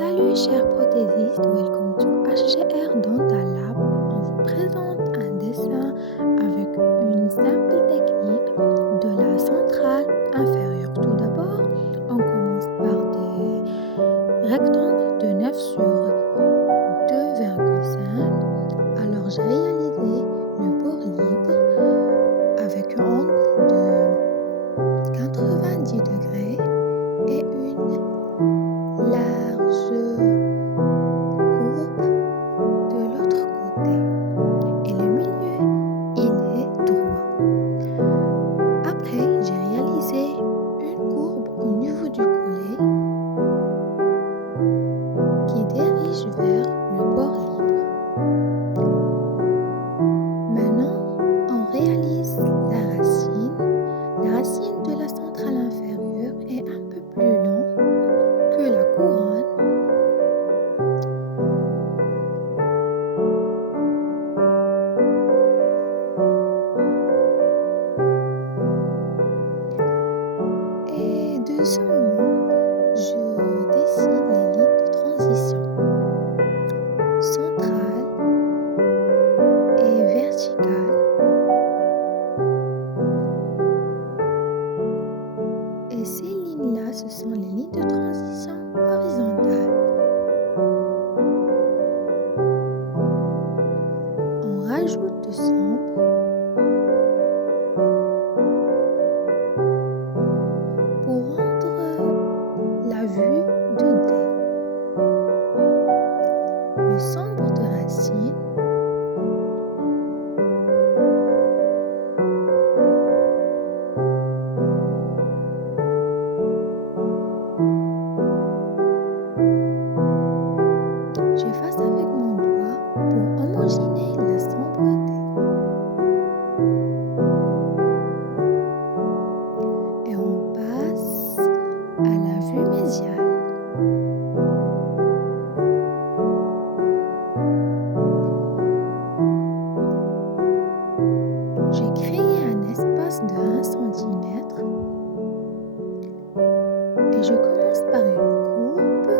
Salut chers prothésistes, welcome to HGR Dental Lab. On vous présente un dessin avec une simple technique de la centrale inférieure. Tout d'abord, on commence par des rectangles de 9 sur 2,5. Alors j'ai réalisé le bord libre avec un angle de 90 degrés et une large courbe de l'autre côté. Et le milieu, il est droit. Après, j'ai réalisé une courbe au niveau du collet qui dirige vers le bord libre. Maintenant, on réalise la racine. La racine de la centrale inférieure est un peu plus longue que la couronne. Et de ce moment, je dessine les lignes de transition centrale et verticale. Et ces lignes-là, ce sont les lignes de transition horizontales. On rajoute de sombre pour rendre la vue 2D. Le sombre de racine j'efface avec mon doigt pour homogénéiser la sombreté. Et on passe à la vue médiale. J'ai créé un espace de 1 cm et je commence par une courbe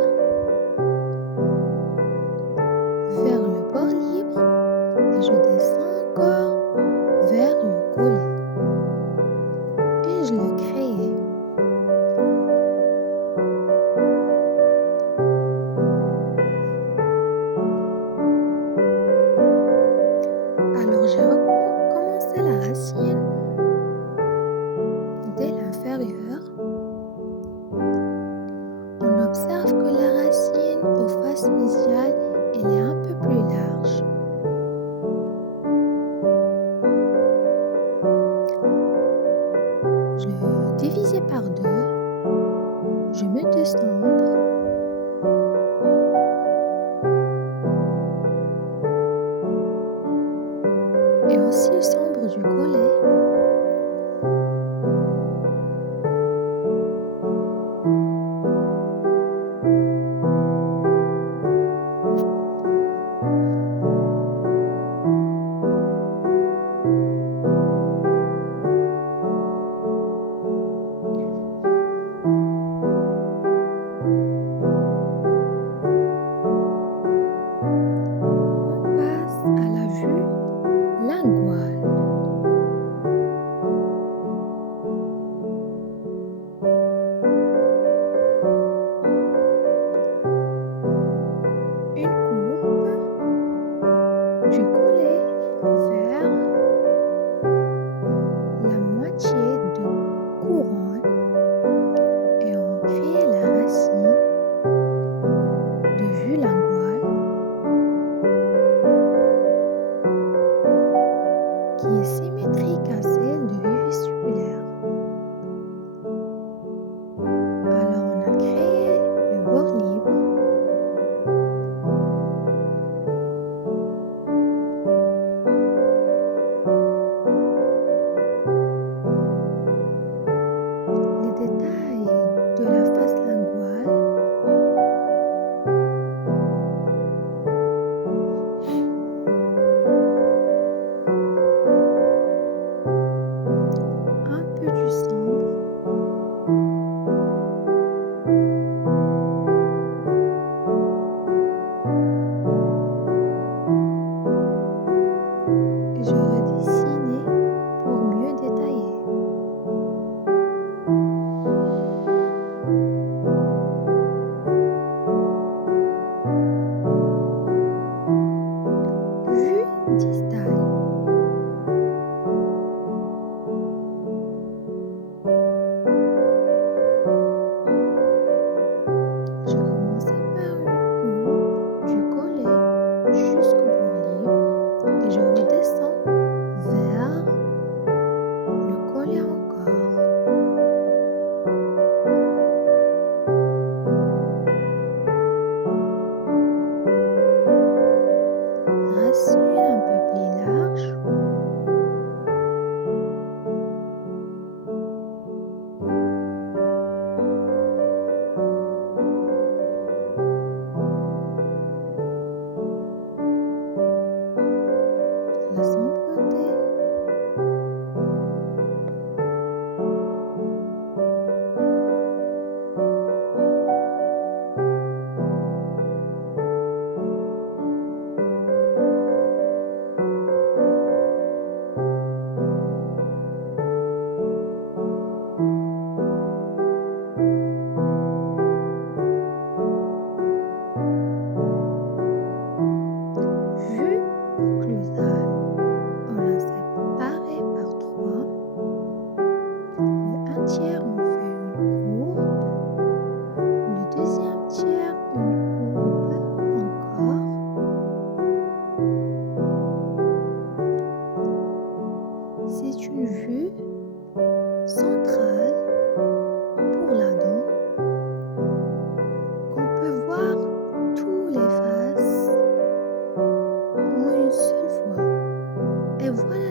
vers le bord libre et je descends encore vers le collet et je le crée. Alors j'ai recommencé la racine dès l'inférieur. On observe que la racine aux faces médiales elle est un peu plus large. Je le divise par deux. Je mets de sombre. Et aussi le sombre du collet.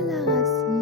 la racine.